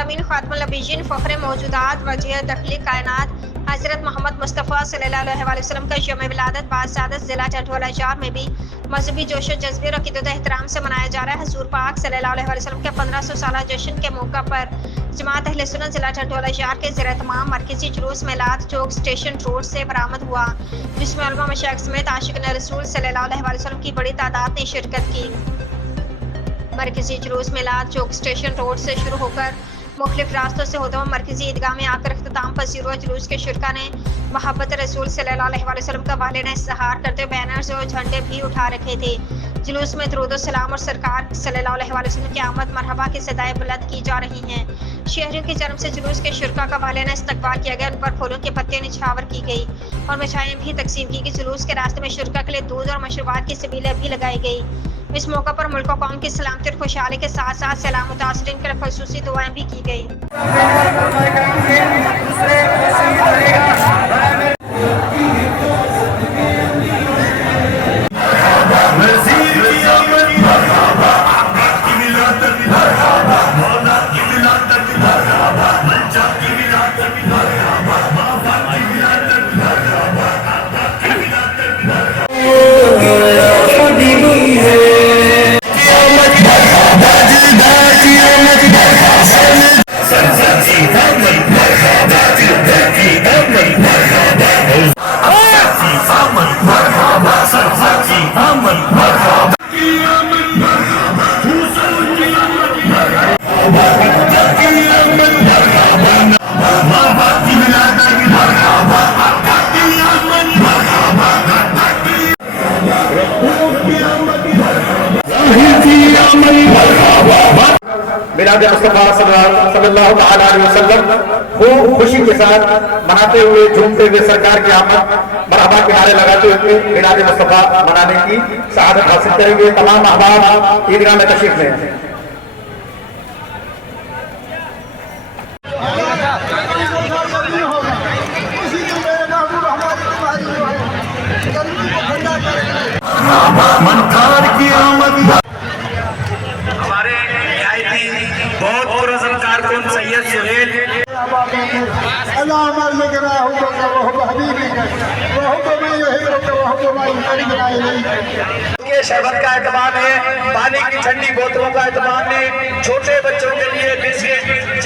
आलमीन खातमुल नबीयीन फ़ख्र मौजूदात वजीह तख्लीक़ कायनात हज़रत मोहम्मद मुस्तफ़ा सल्लल्लाहु अलैहि वसल्लम का यौम विलादत बासादत ज़िला टटोला में भी मजहबी जोश जज्बे और अक़ीदत एहतराम से मनाया जा रहा है। हुज़ूर पाक सल्लल्लाहु अलैहि वसल्लम के 1500 साला जश्न के मौका पर जमात अहले सुन्नत ज़िला टटोला के ज़ेर तमाम मरकज़ी जुलूस मिलाद चौक स्टेशन रोड से बरामद हुआ, जिसमें उलमा मशाइख समेत आशिक़ान रसूल सल्लल्लाहु अलैहि वसल्लम की बड़ी तादाद ने शिरकत की। मरकज़ी जुलूस मिलाद चौक स्टेशन रोड से शुरू होकर मुख्तलिफ रास्तों से होता हुआ मरकज़ी ईदगाह में आकर अख्ताम पसीर हुआ। जुलूस के शुरका ने मोहब्बत रसूल सल्लल्लाहु अलैहि वसल्लम का वालिना इज़हार करते हुए बैनर्स और झंडे भी उठा रखे थे। जुलूस में दुरूद और सलाम और सरकार सल्लल्लाहु अलैहि वसल्लम की आमद मरहबा की सदाएं बुलंद की जा रही हैं। शहरियों की जानब से जुलूस के शुरका का वालिना इस्तकबाल किया गया, उन पर फूलों के पत्तियां निछावर की गई और मिठाइयाँ भी तकसीम की गई। जुलूस के रास्ते में शुरका के लिए दूध और मशरूबात की सबीलें भी लगाई गई। इस मौका पर मुल्क और कौम की सलामती और खुशहाली के साथ साथ सलाम मुतासरीन के लिए ख़ुसूसी दुआएं भी की गई। मिलाद मुस्तफा सल्लल्लाहु अलैहि वसल्लम खूब खुशी के साथ मनाते हुए झूमते हुए सरकार की आमद मरहबा के नारे लगाते हुए मिलाद मुस्तफा मनाने की सआदत हासिल करेंगे। तमाम अहबाब ईदगाह में तशरीफ लें। हमारे बहुत पुरज़म कारकुन सैयद सुहेल के शरबत का एहतमाम है, पानी की ठंडी बोतलों का एहतमाम है, छोटे बच्चों के लिए बिस्किट